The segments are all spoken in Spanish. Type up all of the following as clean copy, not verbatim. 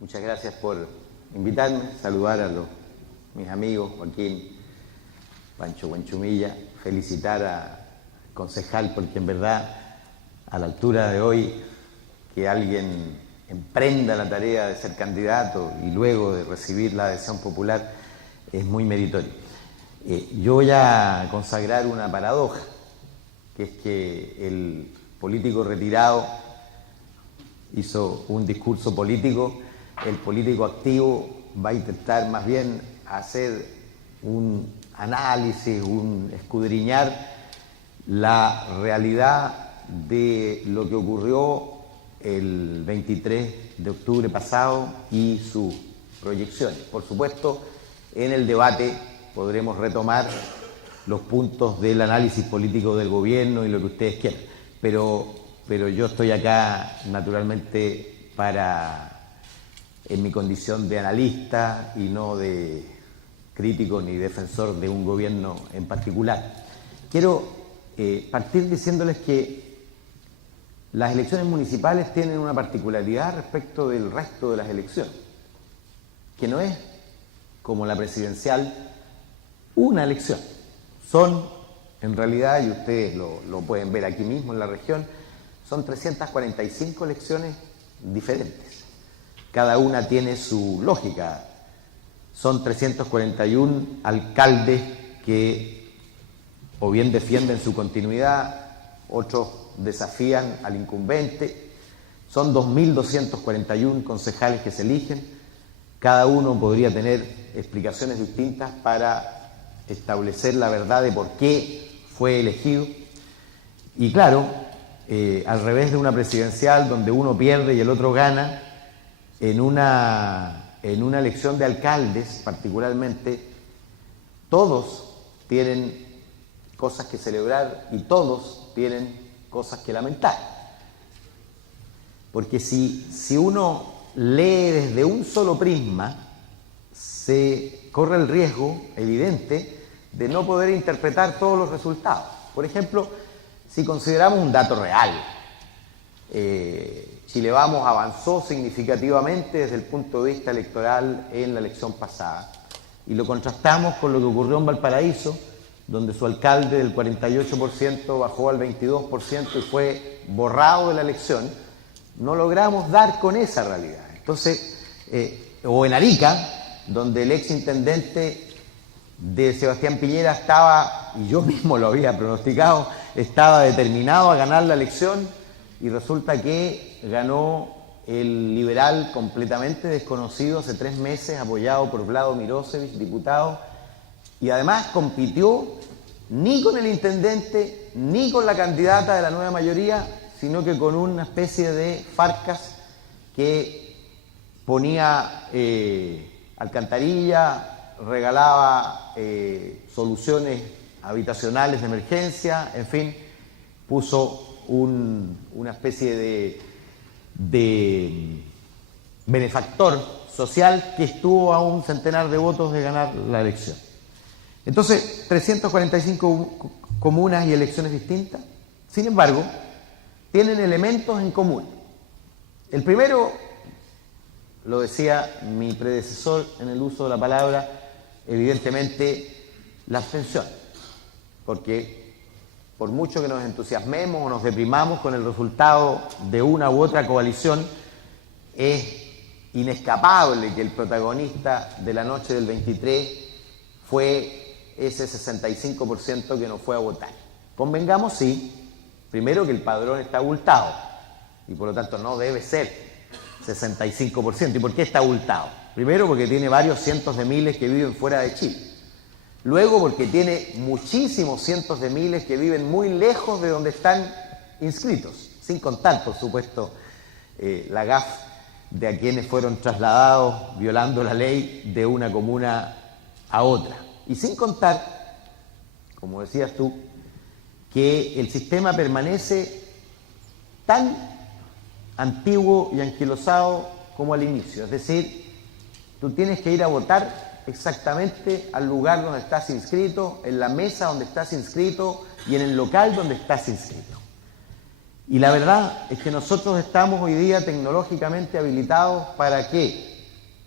Muchas gracias por invitarme, saludar a mis amigos, Joaquín, Pancho Huanchumilla, felicitar al concejal porque en verdad a la altura de hoy que alguien emprenda la tarea de ser candidato y luego de recibir la adhesión popular es muy meritorio. Yo voy a consagrar una paradoja, que es que el político retirado hizo un discurso político, el político activo va a intentar más bien hacer un análisis, un escudriñar la realidad de lo que ocurrió el 23 de octubre pasado y sus proyecciones. Por supuesto, en el debate podremos retomar los puntos del análisis político del gobierno y lo que ustedes quieran, pero yo estoy acá naturalmente en mi condición de analista y no de crítico ni defensor de un gobierno en particular. Quiero partir diciéndoles que las elecciones municipales tienen una particularidad respecto del resto de las elecciones, que no es como la presidencial una elección. Son, en realidad, y ustedes lo pueden ver aquí mismo en la región, son 345 elecciones diferentes. Cada una tiene su lógica. Son 341 alcaldes que o bien defienden su continuidad, otros desafían al incumbente. Son 2.241 concejales que se eligen. Cada uno podría tener explicaciones distintas para establecer la verdad de por qué fue elegido. Y claro, al revés de una presidencial donde uno pierde y el otro gana, en una elección de alcaldes particularmente, todos tienen cosas que celebrar y todos tienen cosas que lamentar. Porque si uno lee desde un solo prisma, se corre el riesgo evidente de no poder interpretar todos los resultados. Por ejemplo, si consideramos un dato real, Chile Vamos avanzó significativamente desde el punto de vista electoral en la elección pasada y lo contrastamos con lo que ocurrió en Valparaíso, donde su alcalde del 48% bajó al 22% y fue borrado de la elección. No logramos dar con esa realidad. Entonces, o en Arica, donde el ex intendente de Sebastián Piñera estaba, y yo mismo lo había pronosticado, estaba determinado a ganar la elección y resulta que ganó el liberal completamente desconocido hace 3 meses, apoyado por Vlado Mirosevic, diputado, y además compitió ni con el intendente ni con la candidata de la nueva mayoría, sino que con una especie de Farcas que ponía alcantarilla, regalaba soluciones habitacionales de emergencia, en fin, puso una especie de benefactor social que estuvo a un centenar de votos de ganar la elección. Entonces, 345 comunas y elecciones distintas, sin embargo, tienen elementos en común. El primero, lo decía mi predecesor en el uso de la palabra, evidentemente la abstención, porque por mucho que nos entusiasmemos o nos deprimamos con el resultado de una u otra coalición, es inescapable que el protagonista de la noche del 23 fue ese 65% que no fue a votar. Convengamos, sí, primero que el padrón está abultado y por lo tanto no debe ser 65%. ¿Y por qué está abultado? Primero porque tiene varios cientos de miles que viven fuera de Chile. Luego porque tiene muchísimos cientos de miles que viven muy lejos de donde están inscritos, sin contar, por supuesto, la gaf de a quienes fueron trasladados violando la ley de una comuna a otra. Y sin contar, como decías tú, que el sistema permanece tan antiguo y anquilosado como al inicio. Es decir, tú tienes que ir a votar exactamente al lugar donde estás inscrito, en la mesa donde estás inscrito y en el local donde estás inscrito. Y la verdad es que nosotros estamos hoy día tecnológicamente habilitados para que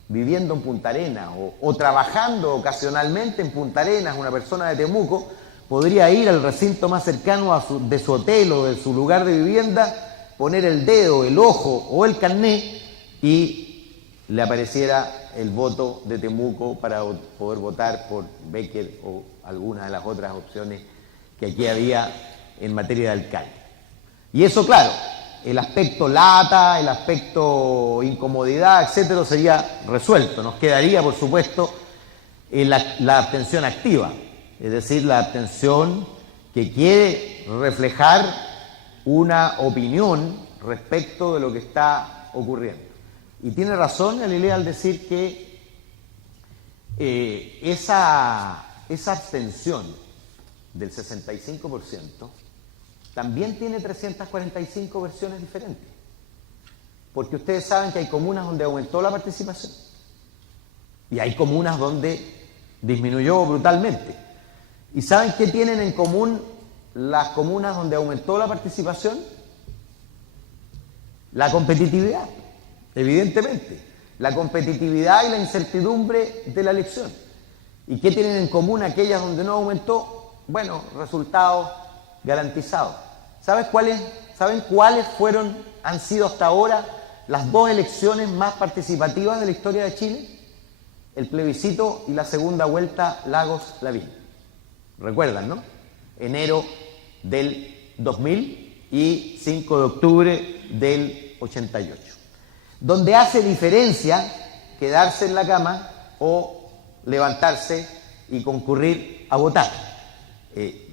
viviendo en Punta Arenas o trabajando ocasionalmente en Punta Arenas, una persona de Temuco, podría ir al recinto más cercano de su hotel o de su lugar de vivienda, poner el dedo, el ojo o el carnet y le apareciera el voto de Temuco para poder votar por Becker o alguna de las otras opciones que aquí había en materia de alcalde. Y eso, claro, el aspecto lata, el aspecto incomodidad, etcétera, sería resuelto. Nos quedaría, por supuesto, la abstención activa, es decir, la abstención que quiere reflejar una opinión respecto de lo que está ocurriendo. Y tiene razón Galilea al decir que esa abstención del 65% también tiene 345 versiones diferentes. Porque ustedes saben que hay comunas donde aumentó la participación y hay comunas donde disminuyó brutalmente. ¿Y saben qué tienen en común las comunas donde aumentó la participación? La competitividad, evidentemente. La competitividad y la incertidumbre de la elección. ¿Y qué tienen en común aquellas donde no aumentó? Bueno, resultados garantizados. ¿Saben cuáles han sido hasta ahora las dos elecciones más participativas de la historia de Chile? El plebiscito y la segunda vuelta Lagos-Lavín. Recuerdan, ¿no? Enero del 2000 y 5 de octubre del 88. Donde hace diferencia quedarse en la cama o levantarse y concurrir a votar.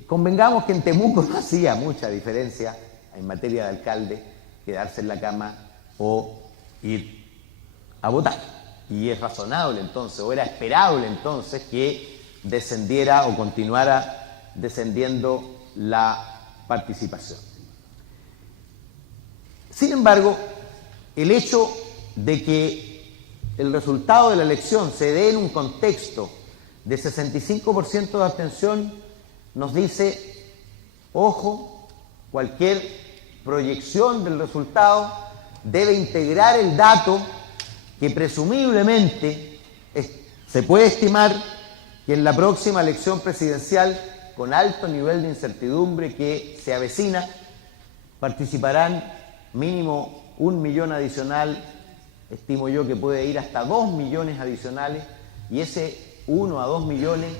Convengamos que en Temuco no hacía mucha diferencia en materia de alcalde quedarse en la cama o ir a votar. Y es razonable entonces, o era esperable entonces, que descendiera o continuara descendiendo la participación. Sin embargo, el hecho de que el resultado de la elección se dé en un contexto de 65% de abstención nos dice, ojo, cualquier proyección del resultado debe integrar el dato que presumiblemente se puede estimar que en la próxima elección presidencial, con alto nivel de incertidumbre que se avecina, participarán mínimo 1 millón adicional, estimo yo que puede ir hasta 2 millones adicionales, y ese 1 a 2 millones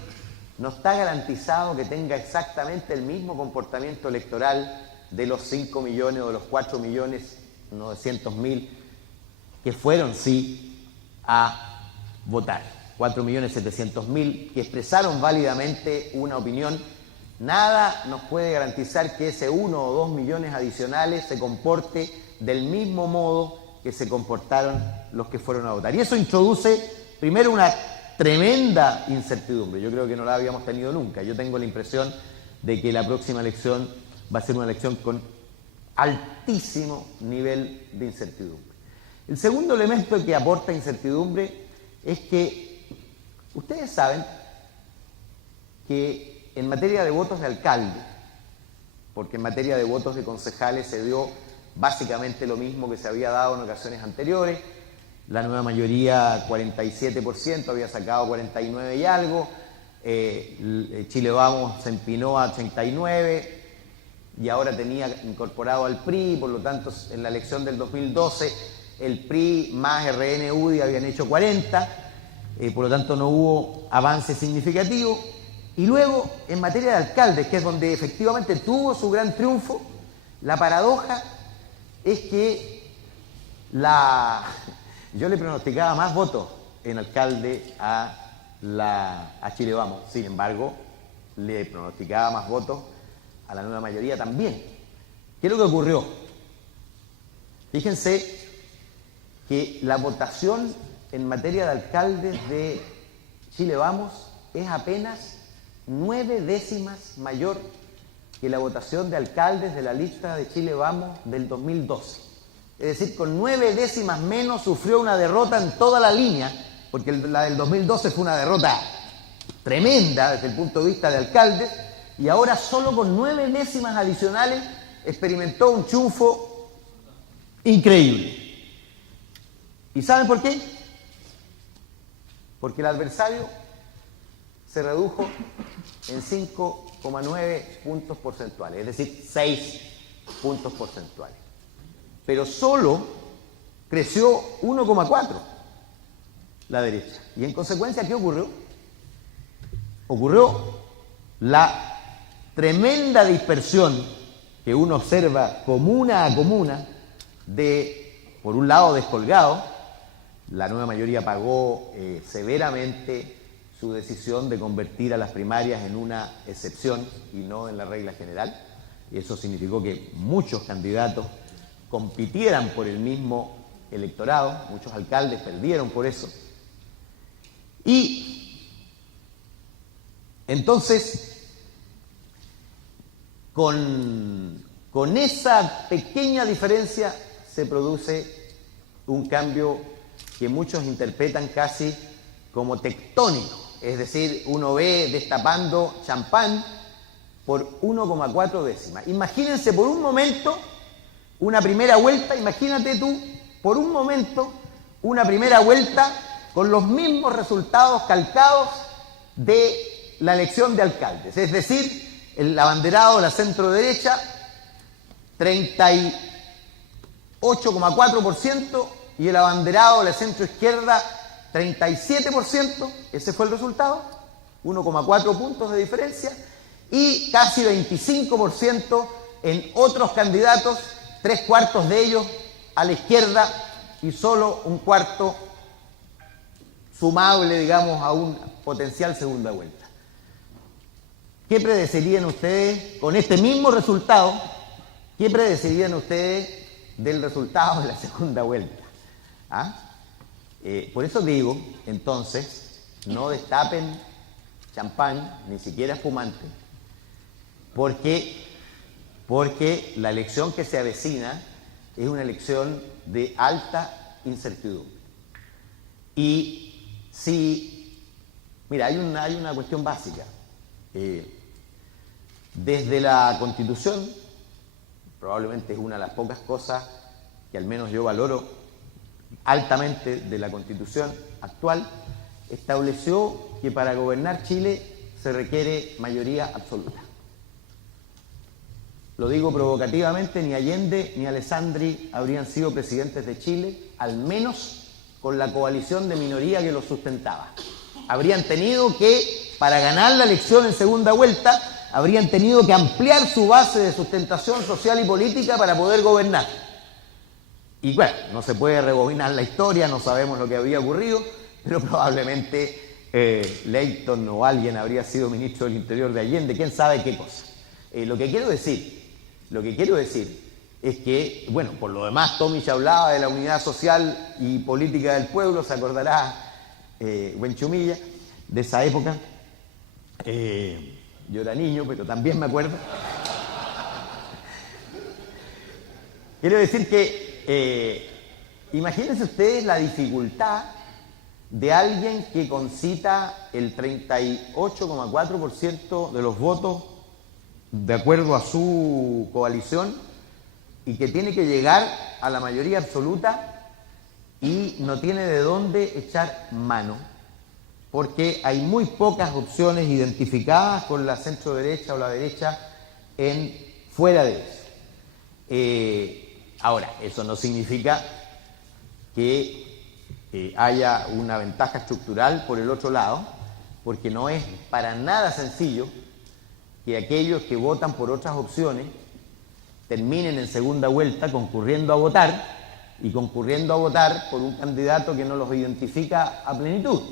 no está garantizado que tenga exactamente el mismo comportamiento electoral de los 5 millones o de los 4.900.000 que fueron sí a votar. 4.700.000 que expresaron válidamente una opinión. Nada nos puede garantizar que ese 1 o 2 millones adicionales se comporte del mismo modo que se comportaron los que fueron a votar. Y eso introduce primero una tremenda incertidumbre. Yo creo que no la habíamos tenido nunca. Yo tengo la impresión de que la próxima elección va a ser una elección con altísimo nivel de incertidumbre. El segundo elemento que aporta incertidumbre es que ustedes saben que en materia de votos de alcalde, porque en materia de votos de concejales se dio básicamente lo mismo que se había dado en ocasiones anteriores. La nueva mayoría, 47%, había sacado 49 y algo. Chile Vamos se empinó a 89 y ahora tenía incorporado al PRI, por lo tanto en la elección del 2012 el PRI más RN-UDI habían hecho 40, por lo tanto no hubo avance significativo. Y luego, en materia de alcaldes, que es donde efectivamente tuvo su gran triunfo, la paradoja es que yo le pronosticaba más votos en alcalde a Chile Vamos. Sin embargo, le pronosticaba más votos a la nueva mayoría también. ¿Qué es lo que ocurrió? Fíjense que la votación en materia de alcaldes de Chile Vamos es apenas 9 décimas mayor que la votación de alcaldes de la lista de Chile Vamos del 2012. Es decir, con 9 décimas menos sufrió una derrota en toda la línea, porque la del 2012 fue una derrota tremenda desde el punto de vista de alcaldes, y ahora solo con 9 décimas adicionales experimentó un triunfo increíble. ¿Y saben por qué? porque el adversario se redujo en 5,9 puntos porcentuales, es decir, 6 puntos porcentuales. Pero solo creció 1,4 la derecha. Y en consecuencia, ¿qué ocurrió? Ocurrió la tremenda dispersión que uno observa comuna a comuna de, por un lado, descolgado. La nueva mayoría pagó severamente su decisión de convertir a las primarias en una excepción y no en la regla general. Y eso significó que muchos candidatos compitieran por el mismo electorado, muchos alcaldes perdieron por eso. Y entonces, con esa pequeña diferencia se produce un cambio que muchos interpretan casi como tectónico. Es decir, uno ve destapando champán por 1,4 décimas. Imagínense por un momento una primera vuelta, imagínate tú, por un momento, una primera vuelta con los mismos resultados calcados de la elección de alcaldes. Es decir, el abanderado de la centro-derecha, 38,4%, y el abanderado de la centro-izquierda, 37%. Ese fue el resultado, 1,4 puntos de diferencia, y casi 25% en otros candidatos, 3/4 de ellos a la izquierda y solo 1/4 sumable, digamos, a un potencial segunda vuelta. ¿Qué predecirían ustedes con este mismo resultado? ¿Qué predecirían ustedes del resultado de la segunda vuelta? Por eso digo, entonces, no destapen champán, ni siquiera espumante, porque la elección que se avecina es una elección de alta incertidumbre. Y si, mira, hay una cuestión básica. Desde la Constitución, probablemente es una de las pocas cosas que al menos yo valoro altamente de la Constitución actual, estableció que para gobernar Chile se requiere mayoría absoluta. Lo digo provocativamente, ni Allende ni Alessandri habrían sido presidentes de Chile, al menos con la coalición de minoría que los sustentaba. Habrían tenido que, para ganar la elección en segunda vuelta, habrían tenido que ampliar su base de sustentación social y política para poder gobernar. Y bueno, no se puede rebobinar la historia, no sabemos lo que había ocurrido, pero probablemente Leighton o alguien habría sido ministro del Interior de Allende, quién sabe qué cosa. Lo que quiero decir es que, bueno, por lo demás, Tomich hablaba de la unidad social y política del pueblo, se acordará Huenchumilla de esa época. Yo era niño, pero también me acuerdo. Quiero decir que, imagínense ustedes la dificultad de alguien que concita el 38,4% de los votos de acuerdo a su coalición y que tiene que llegar a la mayoría absoluta y no tiene de dónde echar mano, porque hay muy pocas opciones identificadas con la centro derecha o la derecha fuera de eso. Ahora, eso no significa que haya una ventaja estructural por el otro lado, porque no es para nada sencillo que aquellos que votan por otras opciones terminen en segunda vuelta concurriendo a votar por un candidato que no los identifica a plenitud.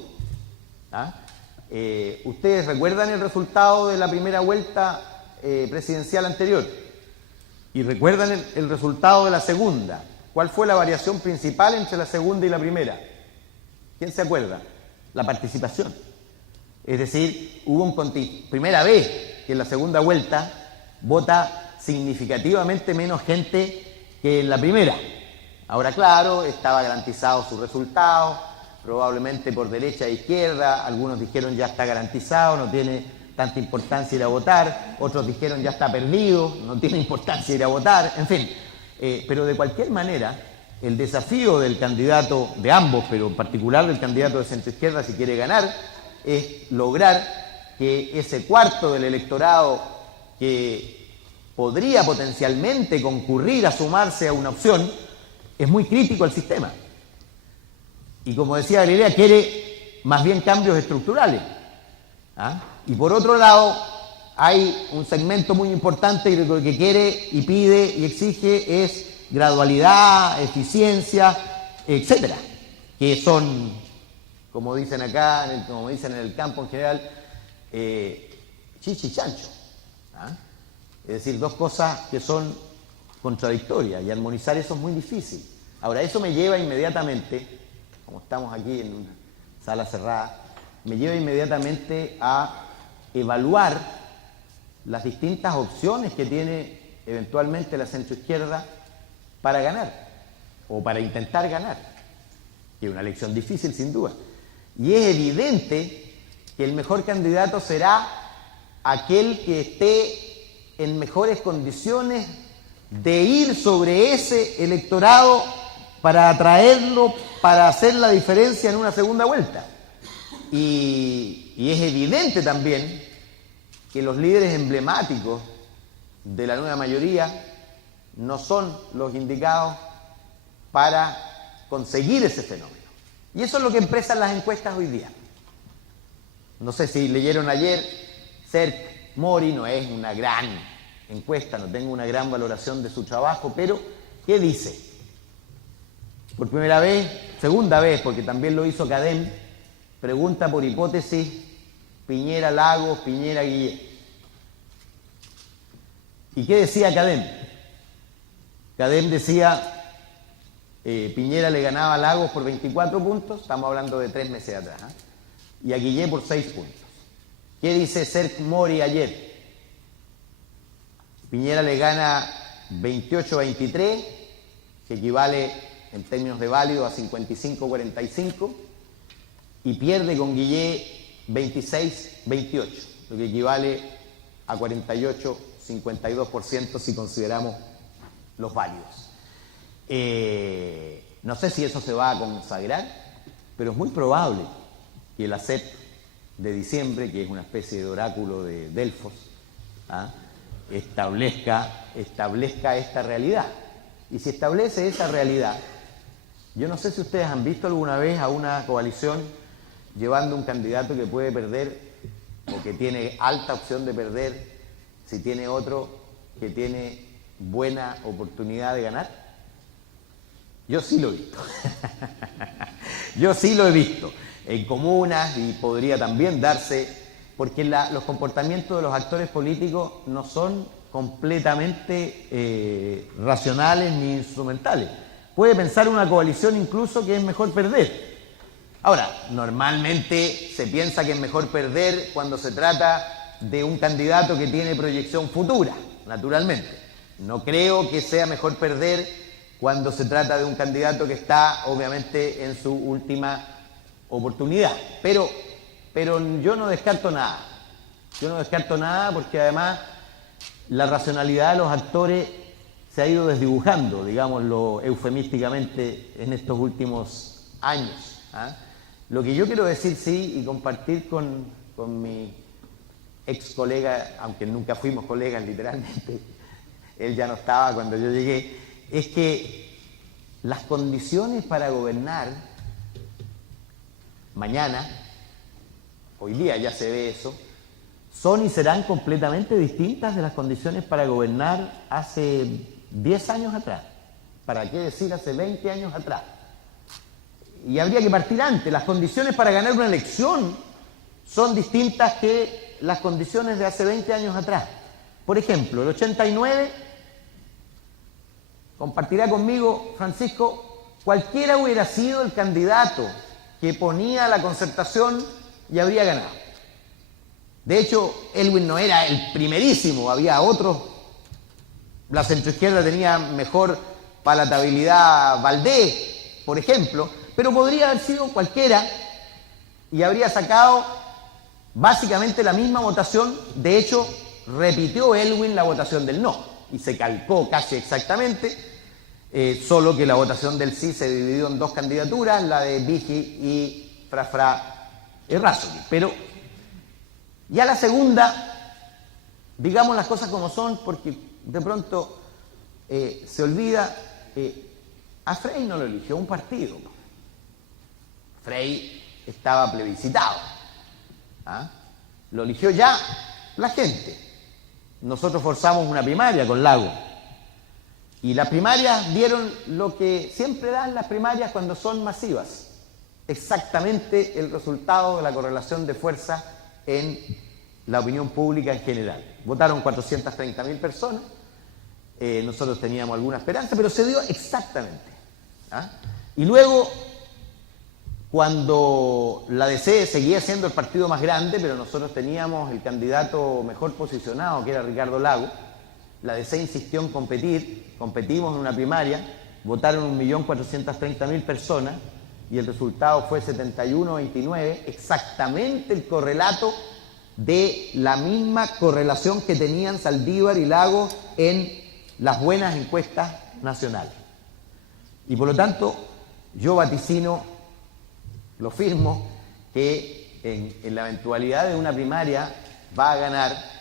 ¿Ustedes recuerdan el resultado de la primera vuelta presidencial anterior? Y recuerdan el resultado de la segunda. ¿Cuál fue la variación principal entre la segunda y la primera? ¿Quién se acuerda? La participación. Es decir, hubo primera vez que en la segunda vuelta vota significativamente menos gente que en la primera. Ahora, claro, estaba garantizado su resultado, probablemente por derecha e izquierda, algunos dijeron ya está garantizado, no tiene tanta importancia ir a votar, otros dijeron ya está perdido, no tiene importancia ir a votar, en fin. Pero de cualquier manera, El desafío del candidato, de ambos, pero en particular del candidato de centroizquierda, si quiere ganar, es lograr que ese cuarto del electorado que podría potencialmente concurrir a sumarse a una opción, es muy crítico al sistema. Y como decía Galilea, quiere más bien cambios estructurales. ¿Ah? Y por otro lado, hay un segmento muy importante que lo que quiere y pide y exige es gradualidad, eficiencia, etcétera, que son, como dicen acá, como dicen en el campo en general, chichi y chancho. ¿Ah? Es decir, dos cosas que son contradictorias y armonizar eso es muy difícil. Ahora, eso me lleva inmediatamente, como estamos aquí en una sala cerrada, me lleva inmediatamente a evaluar las distintas opciones que tiene eventualmente la centroizquierda para ganar, o para intentar ganar, que es una elección difícil sin duda. Y es evidente que el mejor candidato será aquel que esté en mejores condiciones de ir sobre ese electorado para atraerlo, para hacer la diferencia en una segunda vuelta. Y es evidente también que los líderes emblemáticos de la nueva mayoría no son los indicados para conseguir ese fenómeno. Y eso es lo que expresan las encuestas hoy día. No sé si leyeron ayer, Cerc Mori no es una gran encuesta, no tengo una gran valoración de su trabajo, pero ¿qué dice? Por primera vez, segunda vez, porque también lo hizo Cadem, pregunta por hipótesis Piñera Lagos, Piñera Guillén. ¿Y qué decía Cadem? Cadem decía, Piñera le ganaba a Lagos por 24 puntos, estamos hablando de 3 meses atrás, ¿eh? Y a Guillén por 6 puntos. ¿Qué dice Cerc Mori ayer? Piñera le gana 28-23, que equivale en términos de válido a 55-45, y pierde con Guillén 26-28, lo que equivale a 48-52% si consideramos los válidos. No sé si eso se va a consagrar, pero es muy probable que la CEP de diciembre, que es una especie de oráculo de Delfos, ¿ah?, establezca esta realidad. Y si establece esa realidad, yo no sé si ustedes han visto alguna vez a una coalición llevando un candidato que puede perder o que tiene alta opción de perder si tiene otro que tiene buena oportunidad de ganar. Yo sí lo he visto. Yo sí lo he visto en comunas y podría también darse, porque los comportamientos de los actores políticos no son completamente racionales ni instrumentales. Puede pensar una coalición incluso que es mejor perder. Ahora, normalmente se piensa que es mejor perder cuando se trata de un candidato que tiene proyección futura, naturalmente. No creo que sea mejor perder cuando se trata de un candidato que está, obviamente, en su última oportunidad. Pero yo no descarto nada. Yo no descarto nada porque además la racionalidad de los actores se ha ido desdibujando, digámoslo eufemísticamente, en estos últimos años. ¿Ah? Lo que yo quiero decir, sí, y compartir con mi ex colega, aunque nunca fuimos colegas literalmente, él ya no estaba cuando yo llegué, es que las condiciones para gobernar mañana, hoy día ya se ve eso, son y serán completamente distintas de las condiciones para gobernar hace 10 años atrás. ¿Para qué decir hace 20 años atrás? Y habría que partir antes. Las condiciones para ganar una elección son distintas que las condiciones de hace 20 años atrás. Por ejemplo, el 89, compartirá conmigo, Francisco, cualquiera hubiera sido el candidato que ponía la Concertación y habría ganado. De hecho, Elwin no era el primerísimo, había otros. La centroizquierda tenía mejor palatabilidad Valdés, por ejemplo, pero podría haber sido cualquiera y habría sacado básicamente la misma votación. De hecho, repitió Elwin la votación del no y se calcó casi exactamente solo que la votación del sí se dividió en dos candidaturas, la de Vigi y Frafra Errázuriz. Pero ya la segunda, digamos las cosas como son, porque de pronto se olvida, a Frei no lo eligió un partido. Frei estaba plebiscitado. ¿Ah? Lo eligió ya la gente. Nosotros forzamos una primaria con Lago. Y las primarias dieron lo que siempre dan las primarias cuando son masivas. Exactamente el resultado de la correlación de fuerza en la opinión pública en general. Votaron 430.000 personas. Nosotros teníamos alguna esperanza, pero se dio exactamente. ¿Ah? Y luego, cuando la DC seguía siendo el partido más grande, pero nosotros teníamos el candidato mejor posicionado, que era Ricardo Lagos, la DC insistió en competir, competimos en una primaria, votaron 1.430.000 personas y el resultado fue 71-29, exactamente el correlato de la misma correlación que tenían Saldívar y Lagos en las buenas encuestas nacionales. Y por lo tanto, yo vaticino, lo firmo, que en la eventualidad de una primaria va a ganar,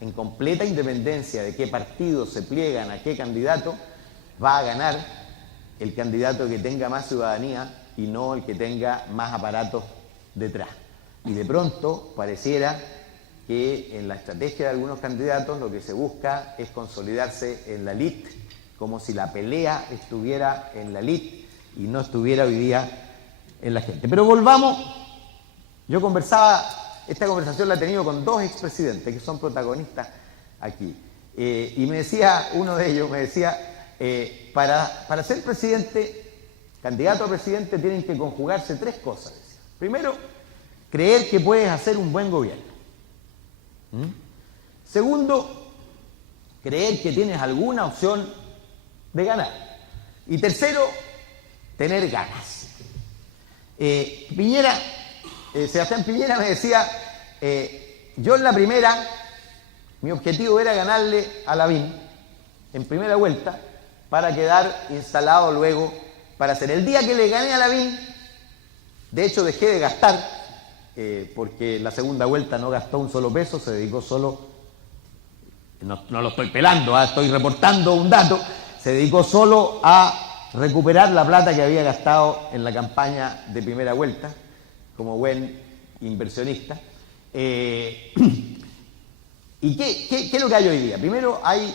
en completa independencia de qué partidos se pliegan a qué candidato, va a ganar el candidato que tenga más ciudadanía y no el que tenga más aparatos detrás. Y de pronto pareciera que en la estrategia de algunos candidatos lo que se busca es consolidarse en la elite, como si la pelea estuviera en la elite y no estuviera hoy día en la gente. Pero volvamos, yo conversaba, esta conversación la he tenido con dos expresidentes que son protagonistas aquí, y me decía, uno de ellos me decía, para ser presidente, candidato a presidente, tienen que conjugarse tres cosas. Decía. Primero, creer que puedes hacer un buen gobierno. Segundo, creer que tienes alguna opción de ganar. Y tercero, tener ganas. Sebastián Piñera me decía, yo en la primera, mi objetivo era ganarle a Lavín en primera vuelta para quedar instalado luego para hacer. El día que le gané a Lavín, de hecho dejé de gastar, porque la segunda vuelta no gastó un solo peso, se dedicó solo, no lo estoy pelando, estoy reportando un dato, se dedicó solo a recuperar la plata que había gastado en la campaña de primera vuelta, como buen inversionista. ¿Y qué es lo que hay hoy día? Primero, hay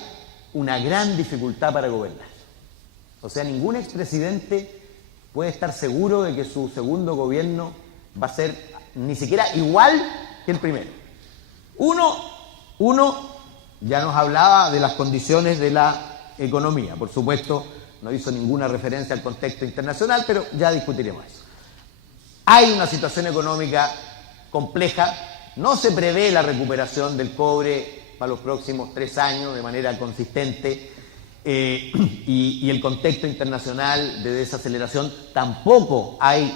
una gran dificultad para gobernar. O sea, ningún expresidente puede estar seguro de que su segundo gobierno va a ser ni siquiera igual que el primero. Uno ya nos hablaba de las condiciones de la economía. Por supuesto, no hizo ninguna referencia al contexto internacional, pero ya discutiremos eso. Hay una situación económica compleja, no se prevé la recuperación del cobre para los próximos 3 años de manera consistente, y el contexto internacional de desaceleración tampoco hay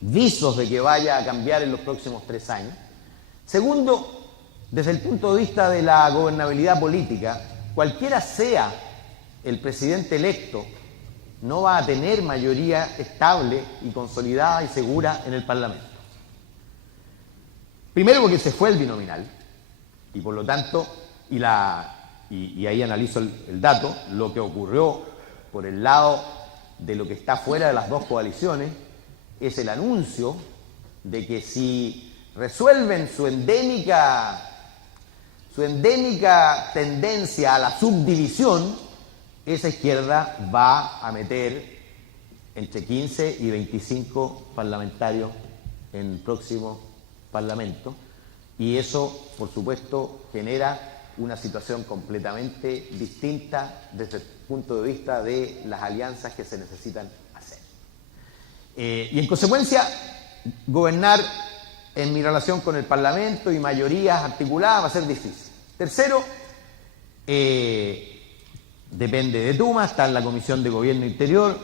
visos de que vaya a cambiar en los próximos 3 años. Segundo, desde el punto de vista de la gobernabilidad política, cualquiera sea el presidente electo, no va a tener mayoría estable y consolidada y segura en el Parlamento. Primero porque se fue el binominal y por lo tanto, y ahí analizo el dato, lo que ocurrió por el lado de lo que está fuera de las dos coaliciones es el anuncio de que si resuelven su endémica tendencia a la subdivisión, esa izquierda va a meter entre 15 y 25 parlamentarios en el próximo Parlamento, y eso, por supuesto, genera una situación completamente distinta desde el punto de vista de las alianzas que se necesitan hacer. Y en consecuencia, gobernar en mi relación con el Parlamento y mayorías articuladas va a ser difícil. Tercero, depende de Tuma, está en la Comisión de Gobierno Interior,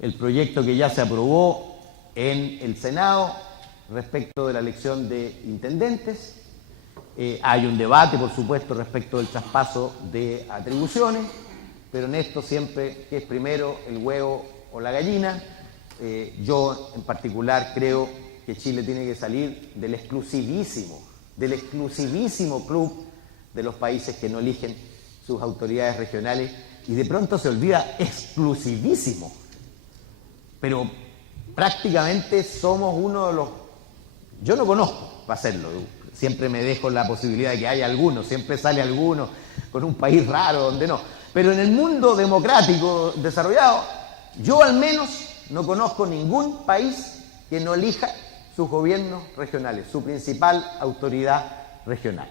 el proyecto que ya se aprobó en el Senado respecto de la elección de intendentes. Hay un debate, por supuesto, respecto del traspaso de atribuciones. pero en esto siempre que es primero el huevo o la gallina. Yo en particular creo que Chile tiene que salir del exclusivísimo club de los países que no eligen sus autoridades regionales, y de pronto se olvida exclusivísimo, pero prácticamente somos uno de los... Yo no conozco para hacerlo, siempre me dejo la posibilidad de que haya alguno, siempre sale alguno con un país raro donde no, pero en el mundo democrático desarrollado, yo al menos no conozco ningún país que no elija sus gobiernos regionales, su principal autoridad regional.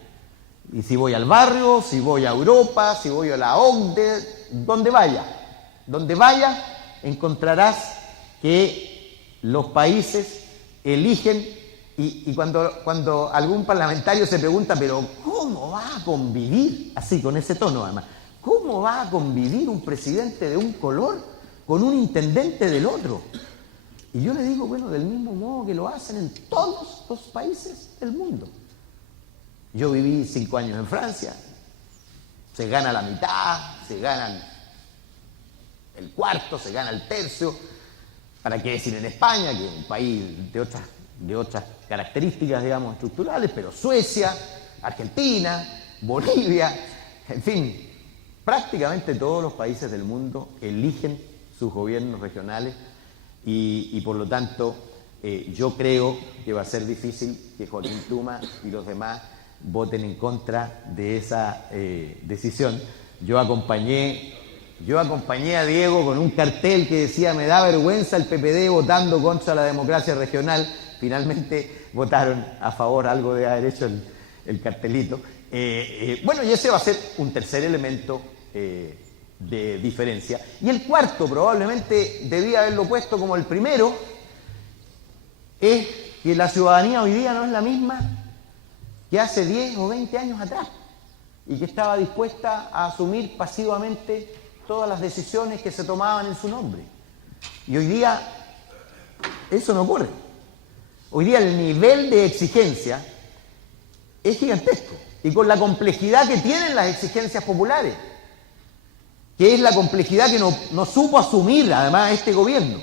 Y si voy al barrio, si voy a Europa, si voy a la OCDE, donde vaya, encontrarás que los países eligen, y cuando algún parlamentario se pregunta, pero ¿cómo va a convivir? Así, con ese tono además, ¿cómo va a convivir un presidente de un color con un intendente del otro? Y yo le digo, bueno, del mismo modo que lo hacen en todos los países del mundo. Yo viví 5 años en Francia, se gana la mitad, se ganan el cuarto, se gana el tercio. ¿Para qué decir en España, que es un país de otras características, digamos, estructurales? Pero Suecia, Argentina, Bolivia, en fin, prácticamente todos los países del mundo eligen sus gobiernos regionales, y por lo tanto yo creo que va a ser difícil que Joaquín Pluma y los demás voten en contra de esa decisión. Yo acompañé a Diego con un cartel que decía: me da vergüenza el PPD votando contra la democracia regional. Finalmente votaron a favor, algo de haber hecho el cartelito. Bueno, y ese va a ser un tercer elemento de diferencia. Y el cuarto, probablemente debía haberlo puesto como el primero, es que la ciudadanía hoy día no es la misma que hace 10 o 20 años atrás, y que estaba dispuesta a asumir pasivamente todas las decisiones que se tomaban en su nombre. Y hoy día eso no ocurre. Hoy día el nivel de exigencia es gigantesco, y con la complejidad que tienen las exigencias populares, que es la complejidad que no supo asumir además este gobierno,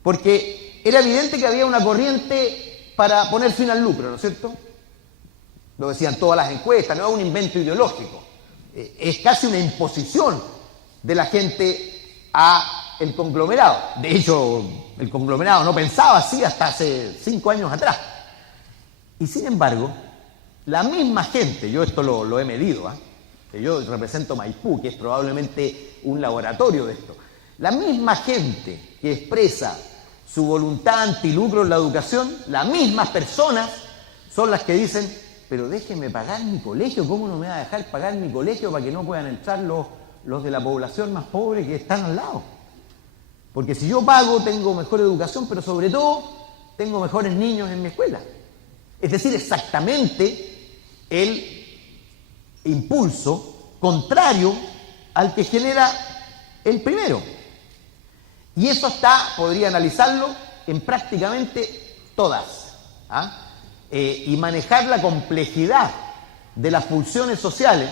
porque era evidente que había una corriente para poner fin al lucro, ¿no es cierto? Lo decían todas las encuestas, no es un invento ideológico, es casi una imposición de la gente a el conglomerado. De hecho, el conglomerado no pensaba así hasta hace 5 años atrás. Y sin embargo, la misma gente, yo esto lo he medido, que yo represento Maipú, que es probablemente un laboratorio de esto, la misma gente que expresa su voluntad antilucro en la educación, las mismas personas son las que dicen: pero déjeme pagar mi colegio, ¿cómo no me va a dejar pagar mi colegio para que no puedan entrar los de la población más pobre que están al lado? Porque si yo pago, tengo mejor educación, pero sobre todo tengo mejores niños en mi escuela. Es decir, exactamente el impulso contrario al que genera el primero. Y eso podría analizarlo en prácticamente todas. Y manejar la complejidad de las pulsiones sociales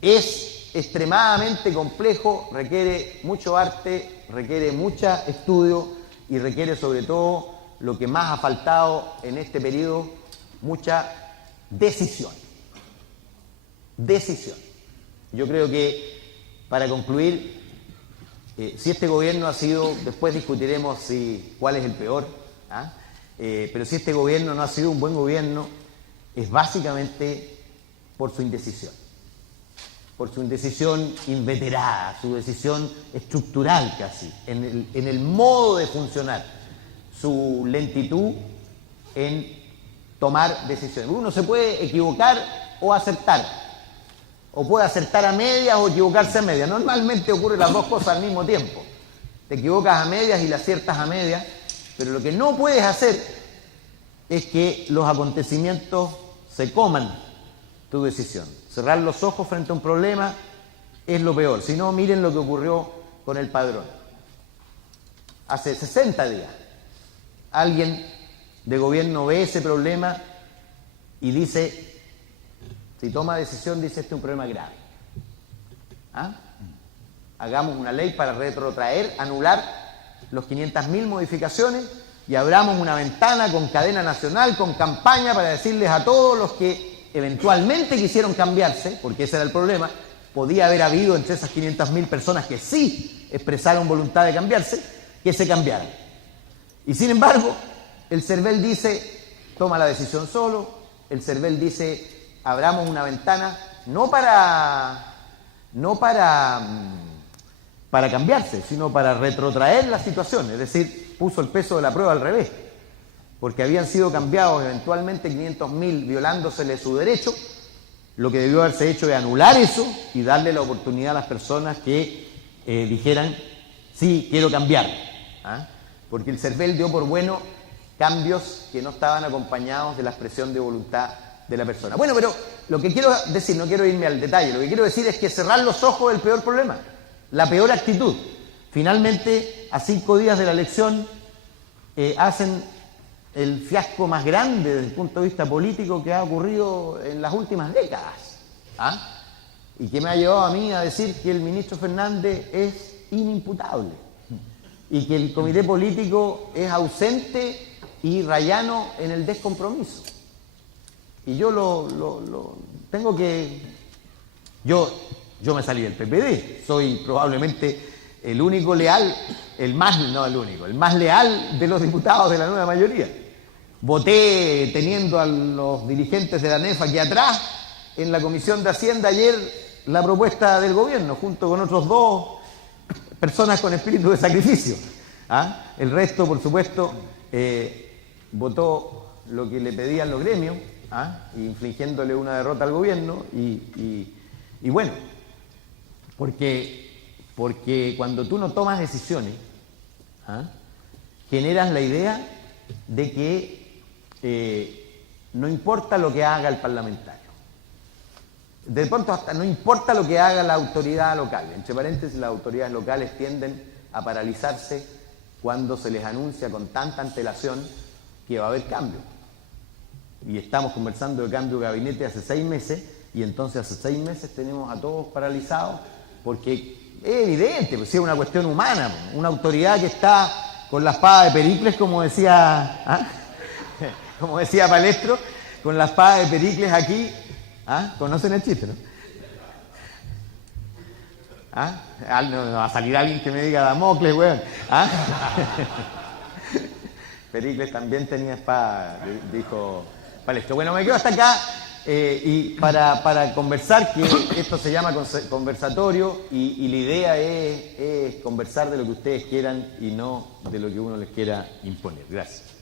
es extremadamente complejo, requiere mucho arte, requiere mucho estudio, y requiere sobre todo, lo que más ha faltado en este periodo, mucha decisión. Decisión. Yo creo que, para concluir, si este gobierno ha sido, después discutiremos cuál es el peor, pero si este gobierno no ha sido un buen gobierno, es básicamente por su indecisión inveterada, su decisión estructural casi, en el modo de funcionar, su lentitud en tomar decisiones. Uno se puede equivocar o acertar, o puede acertar a medias o equivocarse a medias. Normalmente ocurren las dos cosas al mismo tiempo. Te equivocas a medias y le aciertas a medias, pero lo que no puedes hacer es que los acontecimientos se coman tu decisión. Cerrar los ojos frente a un problema es lo peor. Si no, miren lo que ocurrió con el padrón. Hace 60 días, alguien de gobierno ve ese problema y dice, si toma decisión, dice: este es un problema grave. hagamos una ley para retrotraer, anular los 500.000 modificaciones y abramos una ventana con cadena nacional, con campaña para decirles a todos los que eventualmente quisieron cambiarse, porque ese era el problema, podía haber habido entre esas 500.000 personas que sí expresaron voluntad de cambiarse, que se cambiaran. Y sin embargo, el CERVEL dice, toma la decisión solo, el CERVEL dice, abramos una ventana, no para cambiarse, sino para retrotraer la situación, es decir, puso el peso de la prueba al revés, porque habían sido cambiados eventualmente 500.000 violándosele su derecho. Lo que debió haberse hecho es anular eso y darle la oportunidad a las personas que dijeran, sí, quiero cambiar, ¿ah? Porque el CERVEL dio por bueno cambios que no estaban acompañados de la expresión de voluntad de la persona. Bueno, pero lo que quiero decir, no quiero irme al detalle, lo que quiero decir es que cerrar los ojos es el peor problema, la peor actitud. Finalmente, a 5 días de la elección, hacen el fiasco más grande desde el punto de vista político que ha ocurrido en las últimas décadas, ¿ah? Y que me ha llevado a mí a decir que el ministro Fernández es inimputable y que el comité político es ausente y rayano en el descompromiso. Y yo tengo que... Yo me salí del PPD, soy probablemente el único leal, el más leal de los diputados de la nueva mayoría. Voté teniendo a los dirigentes de la ANEF aquí atrás, en la Comisión de Hacienda ayer, la propuesta del gobierno, junto con otros 2 personas con espíritu de sacrificio, ¿ah? El resto, por supuesto, votó lo que le pedían los gremios, ¿ah? Infligiéndole una derrota al gobierno y bueno, porque cuando tú no tomas decisiones, ¿ah? Generas la idea de que no importa lo que haga el parlamentario. De pronto hasta no importa lo que haga la autoridad local. Entre paréntesis, las autoridades locales tienden a paralizarse cuando se les anuncia con tanta antelación que va a haber cambio. Y estamos conversando de cambio de gabinete hace 6 meses y entonces hace 6 meses tenemos a todos paralizados porque es evidente, pues es una cuestión humana, una autoridad que está con la espada de Pericles, como decía, ¿ah? Como decía Palestro, con la espada de Pericles aquí, ¿ah? ¿Conocen el chiste, no? ¿Ah? No va a salir alguien que me diga Damocles, weón. ¿Ah? Pericles también tenía espada, dijo Palestro. Bueno, me quedo hasta acá y para conversar, que esto se llama conversatorio y la idea es conversar de lo que ustedes quieran y no de lo que uno les quiera imponer. Gracias.